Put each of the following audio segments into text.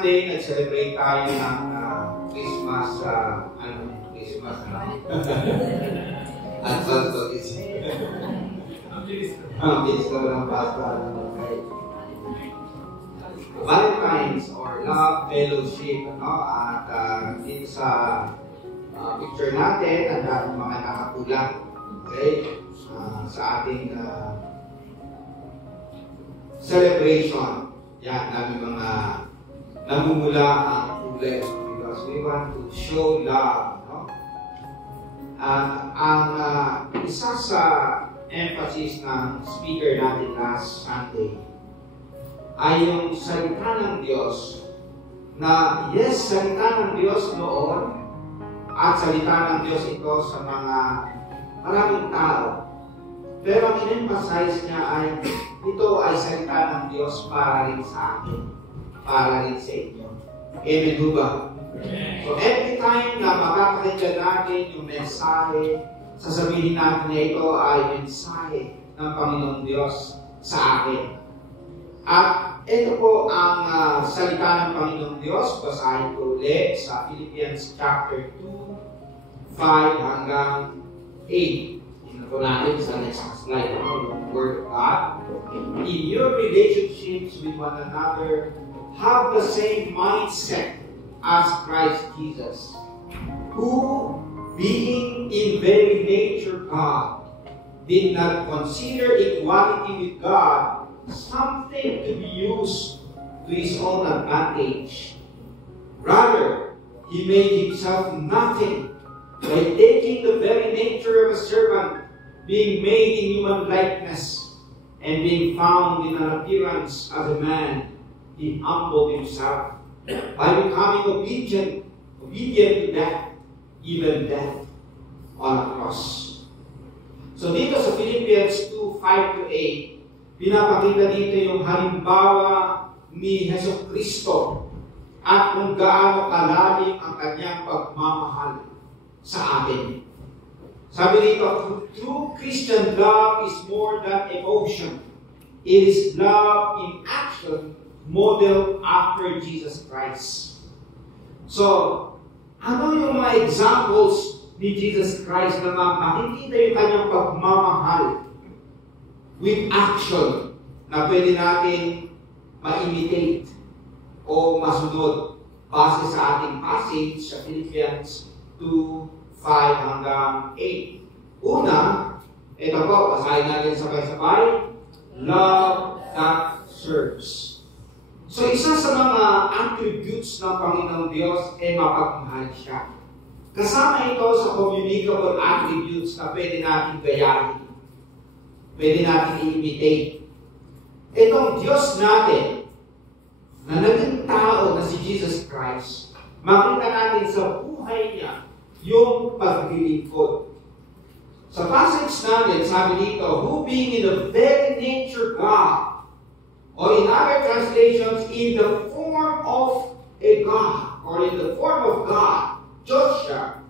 Sunday, nag-celebrate tayo ng Christmas, Christmas, at Santo ang bilis ko ng Pastor. Valentine's or Love Fellowship, at dito sa picture natin, ang daming mga nakapula, okay, sa ating celebration. Yan, namin mga namumula ang kulay because we want to show love. At ang isa sa emphasis ng speaker natin last Sunday ay yung salita ng Diyos na yes, salita ng Diyos noon at salita ng Diyos ito sa mga maraming tao. Pero ang in-emphasize niya ay ito ay salita ng Diyos para rin sa akin, para rin sa inyo. Amen ba? So every time na makakakita natin yung mensahe, sasabihin natin na ito ay mensahe ng Panginoong Diyos sa akin. At ito po ang salita ng Panginoong Diyos. Basahin ko ulit sa Philippians chapter 2, 5 hanggang 8. Tingnan po natin sa next slide. Yung Word of God. In your relationships with one another, have the same mindset as Christ Jesus, who, being in very nature God, did not consider equality with God something to be used to his own advantage. Rather, he made himself nothing by taking the very nature of a servant, being made in human likeness, and being found in an appearance as a man, he humbled himself by becoming obedient to death, even death on a cross. So dito sa Philippians 2:5-8, pinapakita dito yung halimbawa ni Hesus Kristo at kung gaano kalalim ang kanyang pagmamahal sa atin. Sabi dito, true Christian love is more than emotion. It is love in action, modeled after Jesus Christ. So, ano yung mga examples ni Jesus Christ na makikita yung kanyang pagmamahal with action na pwede natin ma-imitate o masunod base sa ating passage sa Philippians 2:5 hanggang 8. Una, ito po, basahin natin sabay-sabay, love that serves. So, isa sa mga attributes ng Panginoong Diyos ay mapagmahal siya. Kasama ito sa communicable attributes na pwede natin gayahin. Pwede natin i-imitate. Itong Diyos natin, na naging tao na si Jesus Christ, makita natin sa buhay niya yung paglilingkod. Sa passage natin, sabi dito, who being in the very nature God, or in other translations, in the form of a God, or in the form of God, Joshua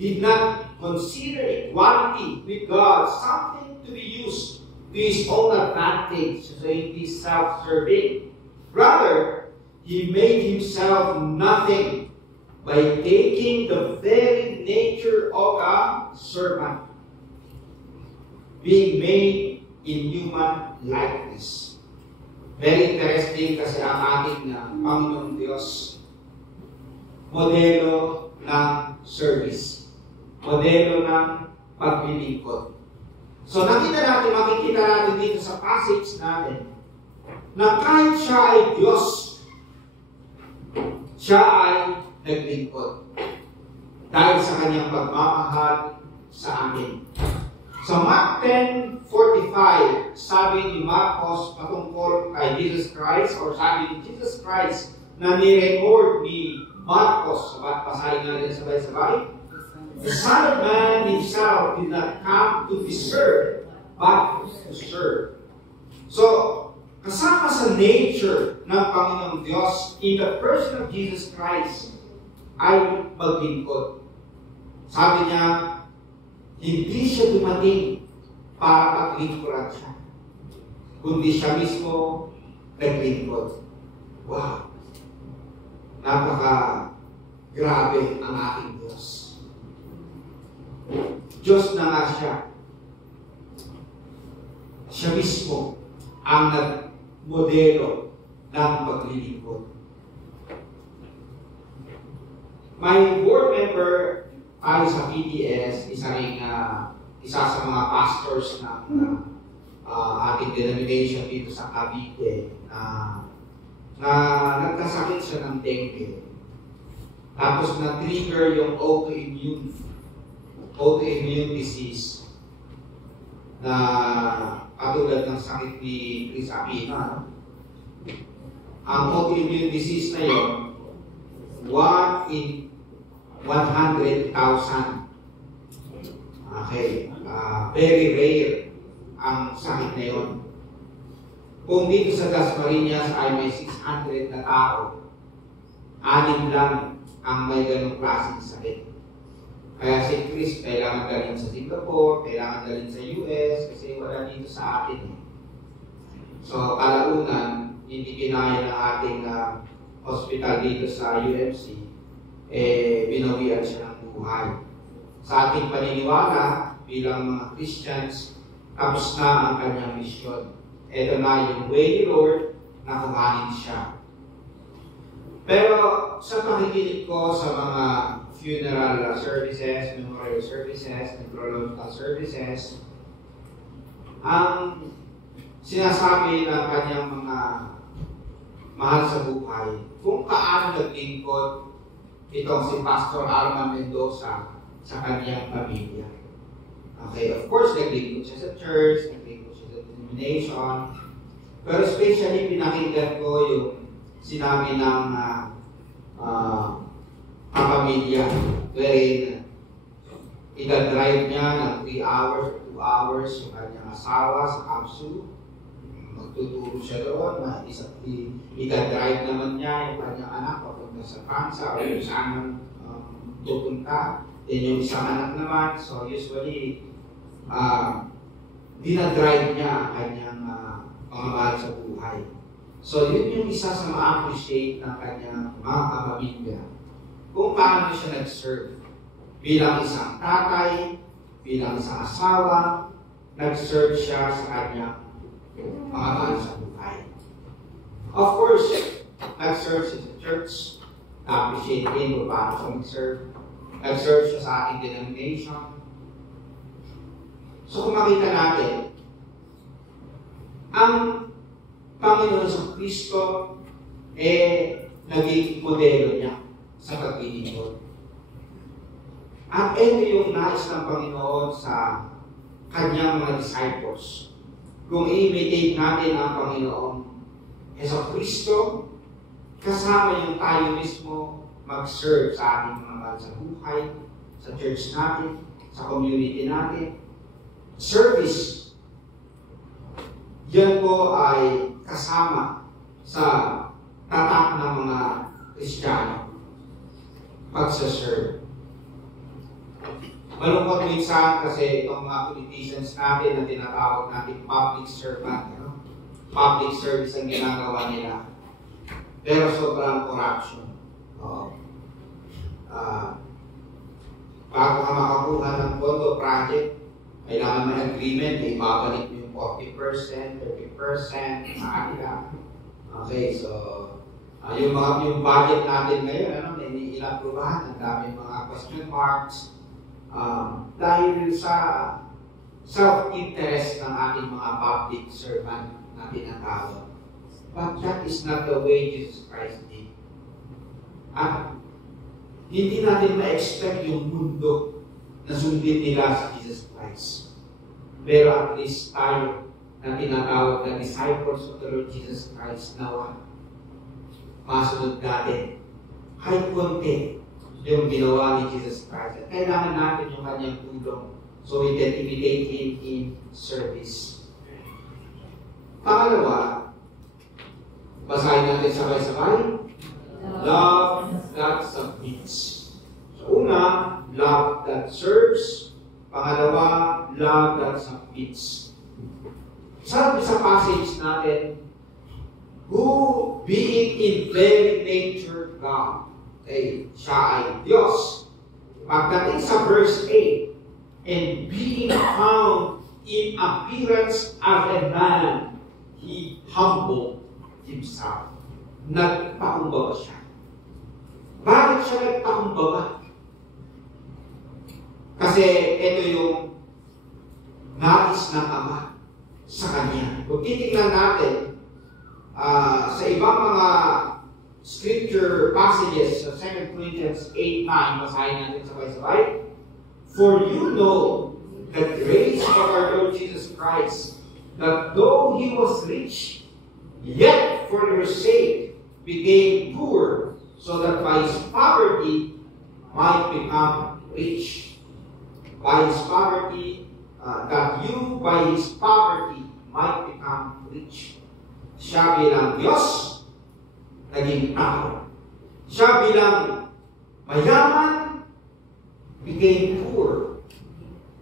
did not consider equality with God something to be used to his own advantage, so he is self-serving. Rather, he made himself nothing by taking the very nature of a servant, being made in human likeness. Very interesting kasi ang ating Panginoong Diyos, modelo ng service, modelo ng paglilingkod. So makikita natin dito sa passage natin na kahit siya ay Diyos, siya ay naglingkod dahil sa kanyang pagmamahal sa amin. Sa Mark 10:45, sabi ni Marcos patungkol kay Jesus Christ, or sabi ni Jesus Christ na ni-record ni Marcos, basahin natin sabay-sabay, the Son of Man himself did not come to be served, but to serve. So, kasama sa nature ng Panginoong Diyos in the person of Jesus Christ ay maglingkod. Sabi niya, hindi siya dumating para paglingkuran siya, kundi siya mismo naglingkod. Wow! Napaka-grabe ang ating Diyos. Diyos na nga siya. Siya mismo ang nagmodelo ng paglilingkod. My board member tayo sa PTS, isa sa mga pastors ng ating denomination dito sa Cavite na nagkasakit siya ng dengue. Tapos na-trigger yung autoimmune disease na katulad ng sakit ni Chris Aquino. Ang autoimmune disease na yun, 1 in 100,000. Okay. Very rare ang sakit na yun. Kung dito sa Dasmariñas ay may 600 na tao, 6 lang ang may ganong klaseng sakit. Kaya si Chris kailangan dalhin sa Singapore, kailangan dalhin sa US, kasi wala dito sa atin. So, kalaunan, hindi kinaya ng ating hospital dito sa UMC, binawian siya ng buhay. Sa ating paniniwala, bilang mga Christians, tapos na ang kanyang misyon. Ito na yung way ni Lord na kuhanin siya. Pero sa pakikinig ko sa mga funeral services, memorial services, necrological services, ang sinasabi ng kanyang mga mahal sa buhay, kung paano naglingkod itong si Pastor Arman Mendoza sa kanyang pamilya. Okay, of course, naglingkod siya sa church, naglingkod siya sa denomination, pero especially pinakinggan ko yung sinabi ng pamilya, wherein ita-drive niya ng 3 hours or 2 hours yung kanyang asawa sa Kapsu. Magtuturo siya doon na ita-drive naman niya yung kanyang anak papunta sa Pansa o yung saan pupunta. Then yung isang anak naman, so usually dinadrive niya ang kanyang mga mahal sa buhay. So yun yung isa sa ma-appreciate ng kanyang mga kapamilya. Kung paano siya nag-serve bilang isang tatay, bilang isang asawa, nag-serve siya sa kanyang mga mahal sa buhay. Of course, nag-serve siya sa church, na-appreciate din kung paano siya mag-serve. Nag-serve siya sa ating denomination. So kung makita natin, ang Panginoon sa Kristo naging modelo niya sa paglilingkod. At ito yung nais ng Panginoon sa kanyang mga disciples. Kung i-imitate natin ang Panginoon sa Kristo, kasama yung tayo mismo mag-serve sa ating mga mahal sa buhay, sa church natin, sa community natin. Service. Yan po ay kasama sa tatak ng mga Kristiyano. Pagsaserve. Malungkot minsan kasi itong mga politicians natin na tinatawag natin public servant. Public service ang ginagawa nila. Pero sobrang corruption. Bago ka makakuha ng pondo project, kailangan may agreement, may ibabalik mo yung 40%, 30% sa kanila. Okay, so yung budget natin ngayon, may inaprubahan, ang daming mga question marks. Dahil sa self-interest ng ating mga public servant na tinatawag. But that is not the way Jesus Christ did. At hindi natin ma-expect yung mundo na sundin nila sa Jesus Christ. Pero at least tayo na tinatawag na disciples of the Lord Jesus Christ na masunod natin. Kahit konti yung ginawa ni Jesus Christ. At kailangan natin yung kanyang tulong so we can imitate Him in service. Pangalawa, basahin natin sabay-sabay. Love that submits. So una, love that serves. Pangalawa, love that submits. Sabi sa passage natin, who being in very nature God, Okay, siya ay Diyos. Pagdating sa verse 8, and being found in appearance as a man, He humbled Himself. Nagpakumbaba siya. Bakit siya nagpakumbaba? Kasi ito yung nais ng Ama sa Kanya. Kung titignan natin sa ibang mga scripture passages sa 2 Corinthians 8:9, basahin natin sabay-sabay. For you know the grace of our Lord Jesus Christ, that though He was rich, yet for your sake became poor, so that by His poverty might become rich. By His poverty, that you by His poverty might become rich. Siya bilang Diyos, naging tao. Siya bilang mayaman, became poor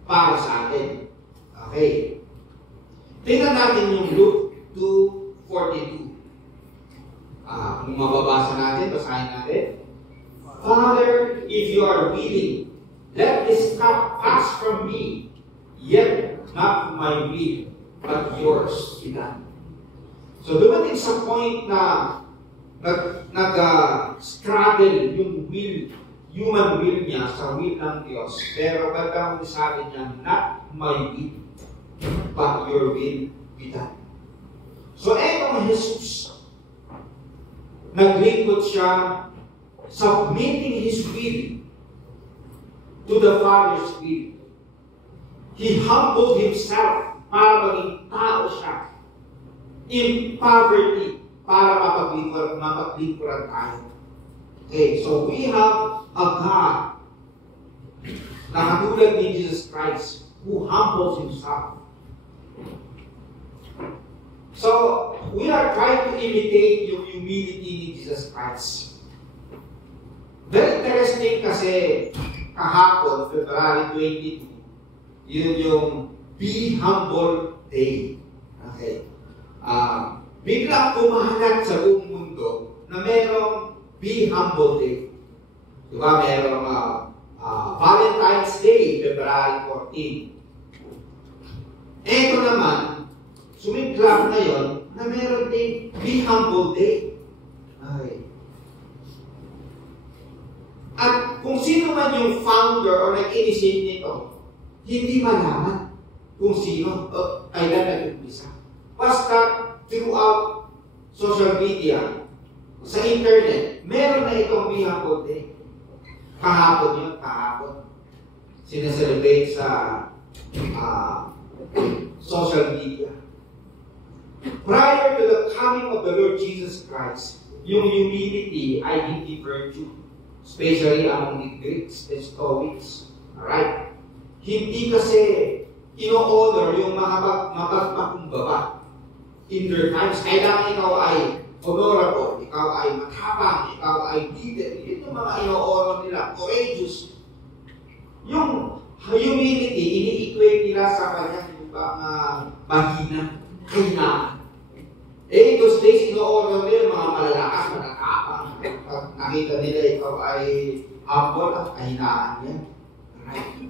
para sa atin. Okay. Tingnan natin yung Luke 2:42. Kung mababasa natin, basahin natin. Father, if you are willing, let this cup pass from me, yet not my will, but yours be done. So dumating sa point na nag-struggle yung will, human will niya sa will ng Diyos. Pero pagka sabi niya, not my will, but your will be done. So etong Jesus, naglingkod siya, submitting His will to the Father's will. He humbled Himself para maging tao siya. In poverty, para mapaglingkuran tayo. Okay, so we have a God na katulad ni Jesus Christ who humbles Himself. So, we are trying to imitate yung humility ni Jesus Christ. Very interesting kasi kahapon, February 22, yun yung Be Humble Day. Okay. Biglang kumalat sa buong mundo na merong Be Humble Day. Diba? Merong Valentine's Day, February 14. Ito naman, sumiglam ngayon na meron din Be Humble Day. Okay. At kung sino man yung founder o nag-initiate nito, hindi malaman kung sino o kailan nag-umpisa. Basta throughout social media, sa internet, meron na itong Be Humble Day. Kahapon yun, kahapon. Sineselebrate sa social media. Prior to the coming of the Lord Jesus Christ, yung humility ay hindi virtue. Especially among the Greeks and Stoics. Alright? Hindi kasi ino-honor yung mapagpakumbaba. In their times, kailangan ikaw ay honorable, ikaw ay matapang, ikaw ay leader. Ito yung mga ino-honor nila, courageous. Yung humility, ini-equate nila sa kanyang mahina, kahinaan. Those days, ino-honor nila mga malalakas, matatapang. Pag nakita nila ikaw ay humble at kahinaan yan. Right?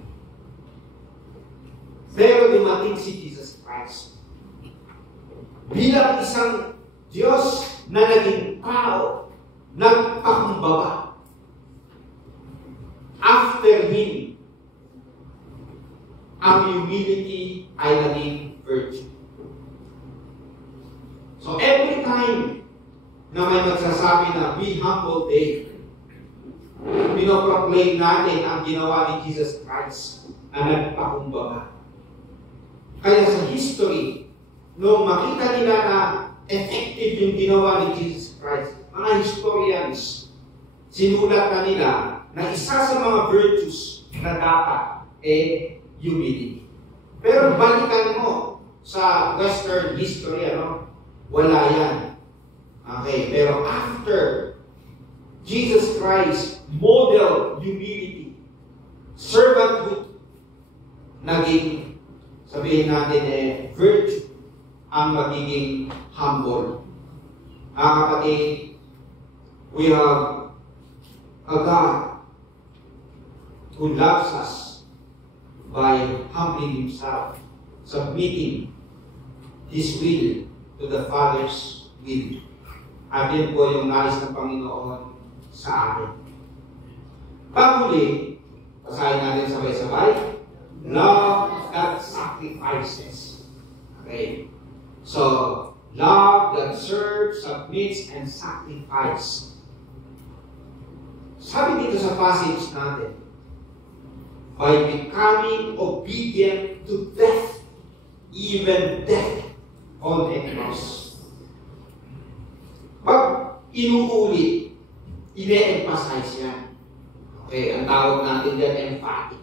Pero dumating si Jesus Christ. Bilang isang Diyos na naging tao, nagpakumbaba. After Him, ang humility ay naging virtue. So every time na may magsasabi na Be Humble Day, pinoproclaim natin ang ginawa ni Jesus Christ na nagpakumbaba. Kaya sa history, nung makita nila na effective yung ginawa ni Jesus Christ, mga historians, sinulat na nila na isa sa mga virtues na dapat humility. Pero balikan mo sa Western history, wala yan. Okay, pero after Jesus Christ modeled humility, servanthood, naging, sabihin natin, virtue ang magiging humble. Kapatid, we have a God who loves us by humbling Himself, submitting His will to the Father's will. At yun po yung nais ng Panginoon sa atin. Panghuli, basahin natin sabay-sabay. Love that sacrifices. Okay. So, love that serves, submits, and sacrifices. Sabi dito sa passage natin, by becoming obedient to death, even death on a cross. Pag inuulit, ine-emphasize yan. Okay, ang tawag natin dyan, emphatic.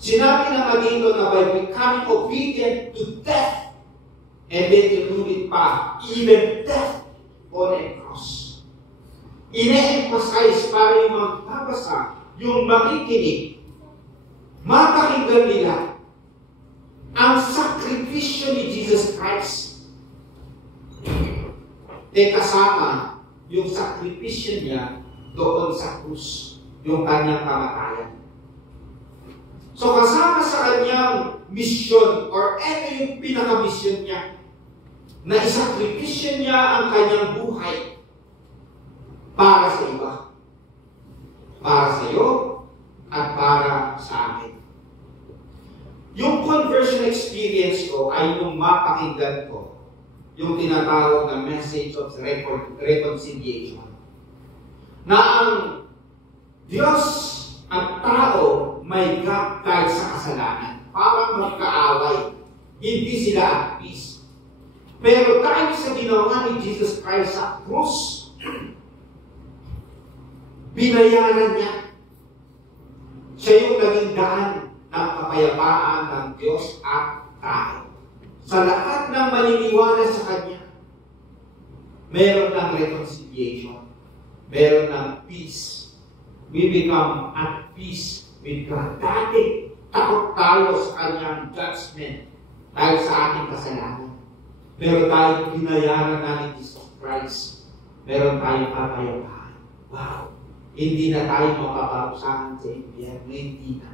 Sinabi naman dito na by becoming obedient to death, and then inulit pa, even death on a cross. Ine-emphasize para yung magbabasa, yung makikinig, mapakinggan nila ang sakripisyo ni Jesus Christ. Kasama yung sakripisyo niya doon sa krus, yung kanyang kamatayan. So kasama sa kanyang misyon, or eto yung pinaka-misyon niya, na isakripisyo niya ang kanyang buhay para sa iba. Para sa iyo at para sa amin. Yung conversion experience ko ay yung mapakinggan ko, yung tinatawag na message of reconciliation. Na ang Diyos at tao may gap dahil sa kasalanan. Parang magkaaway. Hindi sila at peace. Pero dahil sa ginawa ni Jesus Christ sa krus, binayaran niya. Siya yung naging daan ng kapayapaan ng Diyos at tao. Sa lahat ng maniniwala sa Kanya, meron ng reconciliation. Meron ng peace. We become at peace with God. Dati, takot tayo sa Kanyang judgment dahil sa ating kasalanan. Pero dahil binayaran na ni Jesus Christ, meron tayong kapayapaan. Wow! Hindi na tayo mapaparusahan sa impyerno. Hindi na.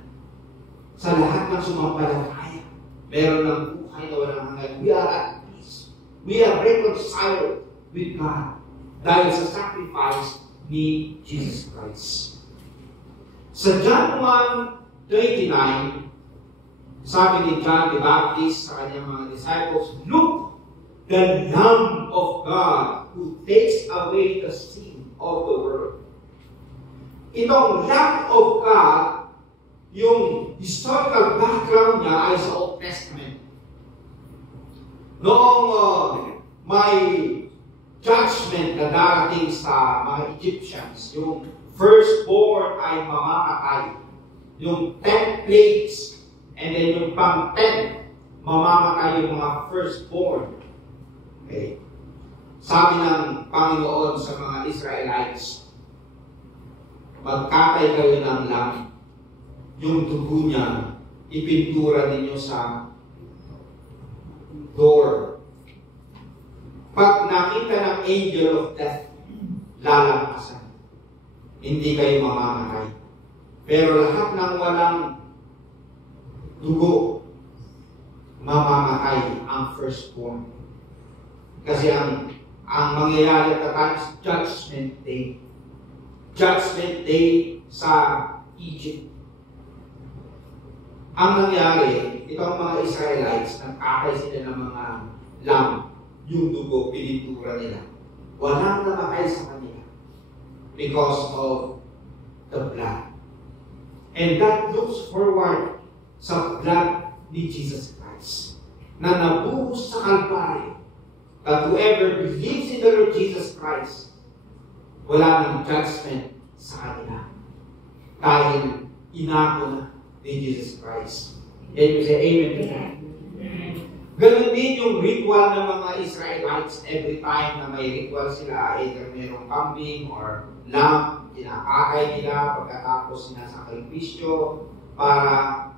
Sa lahat ng sumampalataya, meron ng buhay na walang hanggan. We are at peace. We are reconciled with God dahil sa sacrifice ni Jesus Christ. Sa John 1:29, sabi ni John the Baptist sa kanyang mga disciples, "Look, the Lamb of God who takes away the sin of the world." Itong Lamb of God, yung historical background niya ay sa Old Testament. Noong may judgment na darating sa mga Egyptians, yung firstborn ay mamamatay. Yung 10 plagues, and then yung pang-10, mamamatay yung mga firstborn. Okay. Sabi ng Panginoon sa mga Israelites, magkatay kayo ng lamb, yung dugo niya, ipintura ninyo sa door. Pag nakita ng angel of death, lalampasan. Hindi kayo mamamatay. Pero lahat ng walang dugo, mamamatay ang firstborn. Kasi ang mangyayari at times, Judgment Day. Judgment Day sa Egypt. Ang nangyari, itong mga Israelites, nagkakay sila ng mga lamb, yung dugo, pinintura nila. Walang namatay sa kanila because of the blood. And that looks forward sa blood ni Jesus Christ na nabuhos sa Kalbaryo, that whoever believes in the Lord Jesus Christ, wala ng judgment sa kanila. Dahil inako na ni Jesus Christ. Can you say amen to that? Ganun din yung ritual ng mga Israelites. Every time na may ritual sila, either mayroong kambing or lamb, kinakakay nila pagkatapos sinasakripisyo para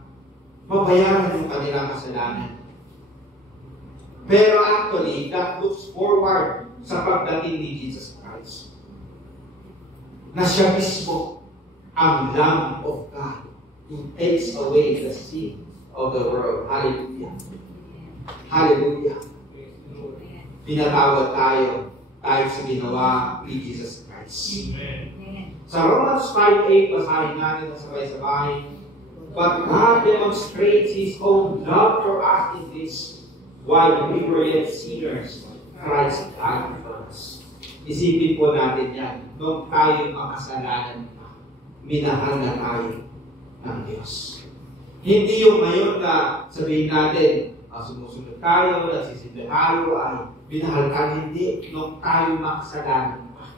mabayaran yung kanilang kasalanan. Pero actually, that looks forward sa pagdating ni Jesus Christ. na siya mismo ang Lamb of God who takes away the sin of the world. Hallelujah. Hallelujah. Pinatawad tayo sa ginawa ni Jesus Christ. Amen. Sa Romans 5:8, basahin natin na sabay-sabay. But God demonstrates His own love for us in this, while we were yet sinners, Christ died for us. Isipin po natin yan. Nung tayo makasalanan pa, minahal na tayo ng Diyos. Hindi yung ngayon na sabihin natin, sumusunod tayo, nagsisimba tayo, ay minahal tayo. Hindi. Nung tayo makasalanan pa,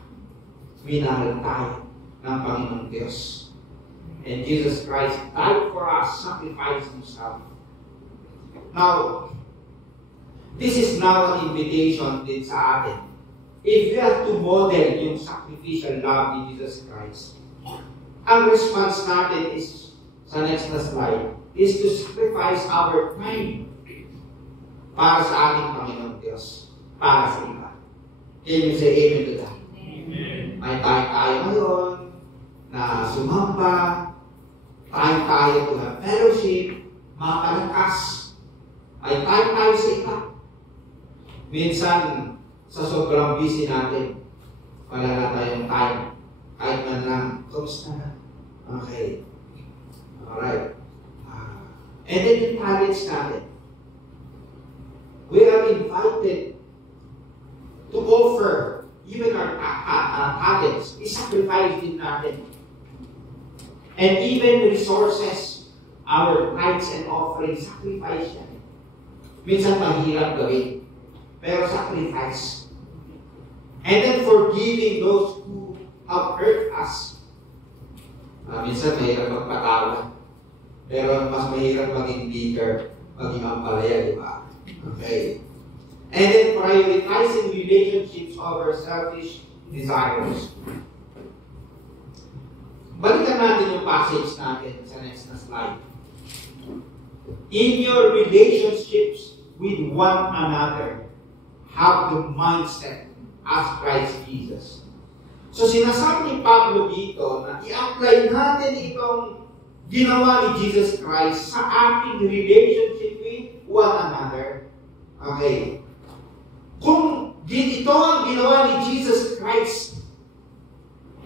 minahal tayo ng Panginoong Diyos. And Jesus Christ died for us, sacrificed Himself. Now, this is now an invitation din sa atin. If we have to model yung sacrificial love ni Jesus Christ, ang response natin is, sa next na slide, is to sacrifice our time para sa ating Panginoong Diyos, para sa iba. Can you say amen to that? Amen. May time tayo ngayon na sumamba, time tayo to have fellowship, makalakas, may time tayo sa iba. Minsan, sa sobrang busy natin, wala na tayong time. Kahit man lang, kamusta na? Okay. Alright. And then yung talents natin. We are invited to offer even our talents. I-sacrifice din natin. And even resources, our tithes and offerings, sacrifice yan. Minsan mahirap gawin. Pero sacrifice. And then forgiving those who have hurt us. Minsan mahirap magpatawad. Pero mas mahirap maging bitter, maging ampalaya, di ba? Okay. And then prioritizing relationships over selfish desires. Balikan natin yung passage natin sa next na slide. In your relationships with one another, have the mindset as Christ Jesus. So sinasabi ni Pablo dito na i-apply natin itong ginawa ni Jesus Christ sa ating relationship with one another. Okay. Kung ito ang ginawa ni Jesus Christ,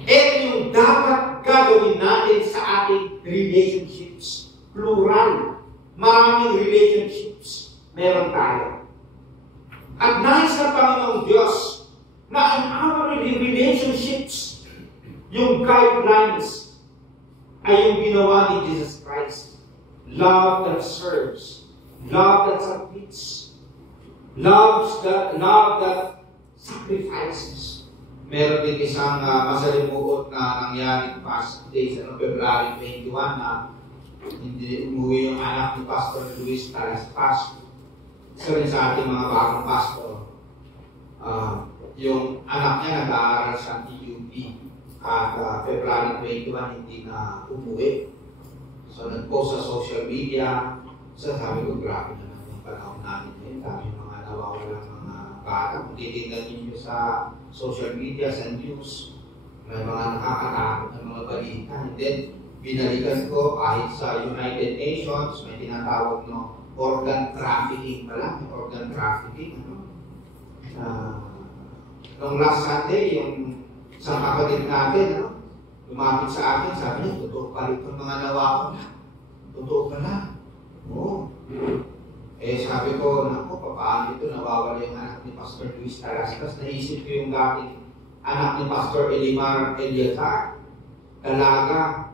ito yung dapat gagawin natin sa ating relationships. Plural. Maraming relationships meron tayo. At nais ng Panginoong Diyos na in our relationships, yung guidelines ay yung ginawa ni Jesus Christ. Love that serves. Love that submits. Love that sacrifices. Meron din isang masalimuot na nangyari past days, February 21, na hindi umuwi yung anak ni Pastor Luis Talaspas. Isa rin sa ating mga bagong pastor. Yung anak niya nag-aaral sa TUP at February 21 hindi na umuwi. So nag-post sa social media. So sabi ko, grabe naman yung panahon namin ngayon. Dami mga nawawalang mga bata. Kung titignan niyo sa social media, sa news, may mga nakakatakot na mga balita. And then, binalikan ko kahit sa United Nations, may tinatawag organ trafficking pala. Organ trafficking. Nung last Sunday, yung isang kapatid natin, lumapit sa akin, sabi niya, totoo pa rin itong mga nawawala. Totoo pala. Oo. Sabi ko, naku, paano ito nawawala yung anak ni Pastor Luis Talaspas? Naisip ko yung dating anak ni Pastor Elimar Eliazar, dalaga.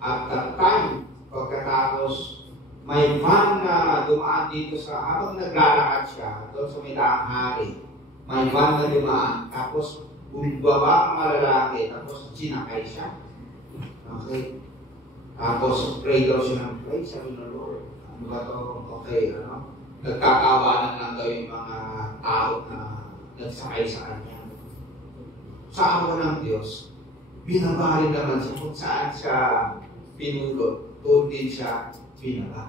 At that time, pagkatapos, may van na dumaan dito sa, habang naglalakad siya, doon sa may daang hari, may van na dumaan, tapos bumaba ang malalaki, tapos sinakay siya. Okay. Tapos pray daw siya ng pray, sabi ng Lord. Ano ba ito? Okay, nagkakawanan lang daw yung mga tao na nagsakay sa kanya. Sa awa ng Diyos, binaba rin naman siya kung saan siya pinulot, doon din siya binaba.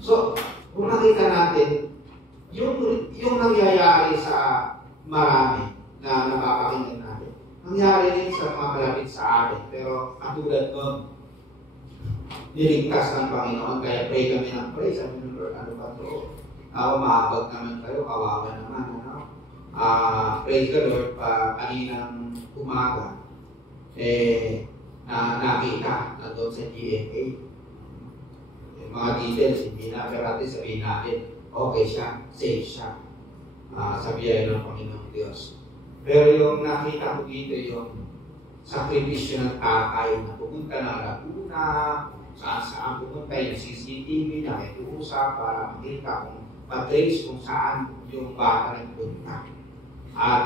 So, kung nakita natin, yung nangyayari sa marami na napapakinggan natin, nangyari rin sa mga malapit sa atin. Pero katulad nun, niligtas ng Panginoon, kaya pray kami ng pray. Sabi ng Lord, ano ba ito? Umabag naman kayo, kawawa naman. Ano? Praise the Lord, kaninang umaga, nakita na doon sa GMA. Yung mga details, hindi na, pero natin sabihin natin, okay siya, safe siya. Sa biyaya ng Panginoong Diyos. Pero yung nakita ko dito, yung sakripisyo ng tatay na pumunta ng Laguna, saan pumunta yung CCTV na may tuusap para makita kung patrace kung saan yung bata nagpunta. At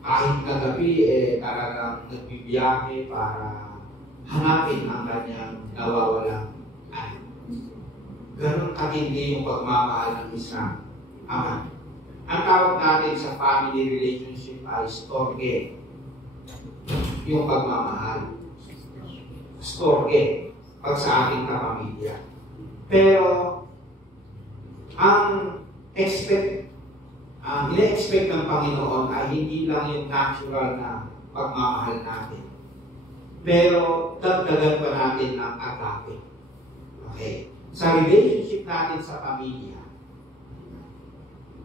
kahit na gabi, talagang nagbibiyahe para hanapin ang kanyang nawawalang anak. Ganon katindi yung pagmamahal ng isang ama. Ang tawag natin sa family relationship ay storge. Yung pagmamahal. Storge. Pag sa ating kapamilya. Pero, ang ina-expect ng Panginoon ay hindi lang yung natural na pagmamahal natin. Pero, dagdagan pa natin ng agape. Okay? Sa relationship natin sa pamilya,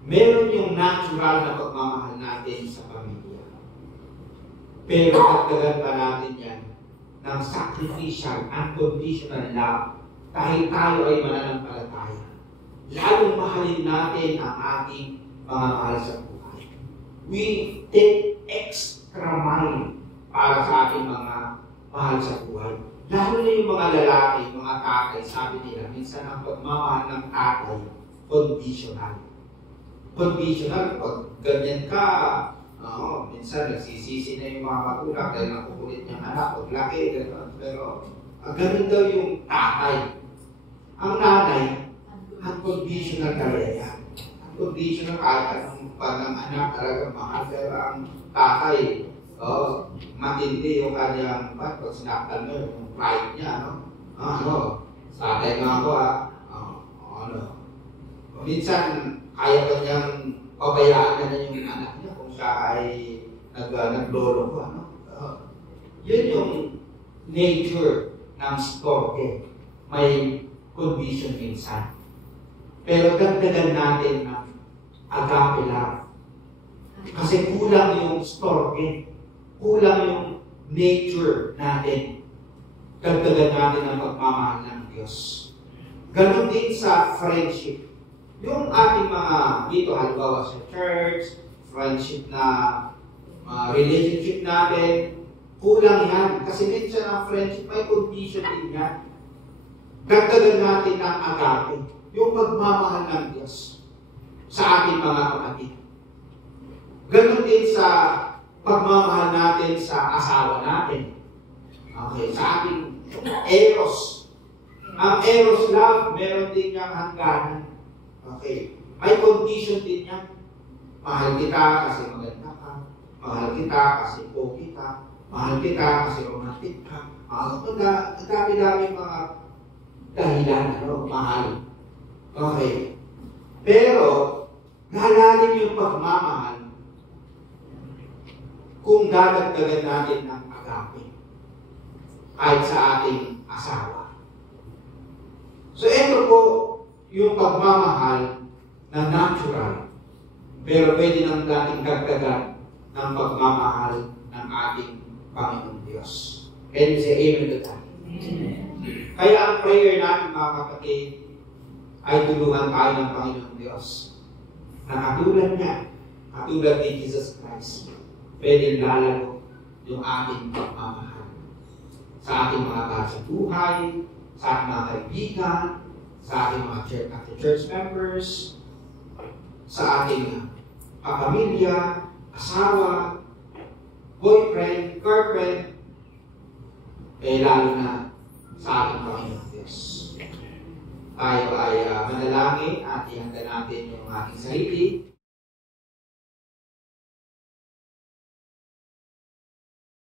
meron yung natural na pagmamahal natin sa pamilya. Pero dagdagan pa natin yan ng sacrificial, unconditional love dahil tayo ay mananampalataya. Lalong mahalin natin ang ating mga mahal sa buhay. We take extra mile para sa ating mga mahal sa buhay. Lalo na yung mga lalaki, mga tatay, sabi nila, minsan ang pagmamahal ng tatay, conditional. Conditional, pag ganyan ka, minsan nagsisisi na yung mga magulang dahil nakukulit niyang anak, pag laki, gano'n. Pero, ganun daw yung tatay. Ang nanay, unconditional talaga yan. Unconditional, kahit anong panang anak, talagang mahal. Pero ang tatay, matindi yung kanyang, pag sinaktan mo, yung pride niya, tatay nga ako, minsan, kaya ba niyang pabayaan na yung anak niya kung siya ay naglolo ko, yun yung nature ng storge. May condition minsan. Pero dagdagan natin ng agape love. Kasi kulang yung storge. Kulang yung nature natin. Dagdagan natin ang pagmamahal ng Diyos. Ganon din sa friendship. Yung ating mga dito, halimbawa sa church, friendship na relationship natin, kulang yan. Kasi minsan ang friendship may condition din yan. Dagdagan natin ng agape, yung pagmamahal ng Diyos sa ating mga kapatid. Ganon din sa pagmamahal natin sa asawa natin. Okay, sa ating eros. Ang eros love, meron din niyang hangganan. Okay. May condition din yan. Mahal kita kasi maganda ka. Mahal kita kasi pogi ka. Mahal kita kasi romantic ka. Dami-dami mga dahilan, mahal. Okay. Pero, nalalim yung pagmamahal kung dadagdagan natin ng agape kahit sa ating asawa. So, ito po, yung pagmamahal na natural, pero pwede nang dating dagdagan ng pagmamahal ng ating Panginoon Diyos. Can you say amen to that? Kaya ang prayer natin, mga kapatid, ay tulungan tayo ng Panginoon Diyos. Na katulad niya, katulad ni Jesus Christ, pwede lalalo yung ating pagmamahal sa ating mga sa buhay, sa ating mga kaibigan, sa ating mga church members, sa ating pamilya, asawa, boyfriend, girlfriend, lalo na sa ating Panginoon Diyos. Tayo ay manalangin at ihanda natin yung ating sarili.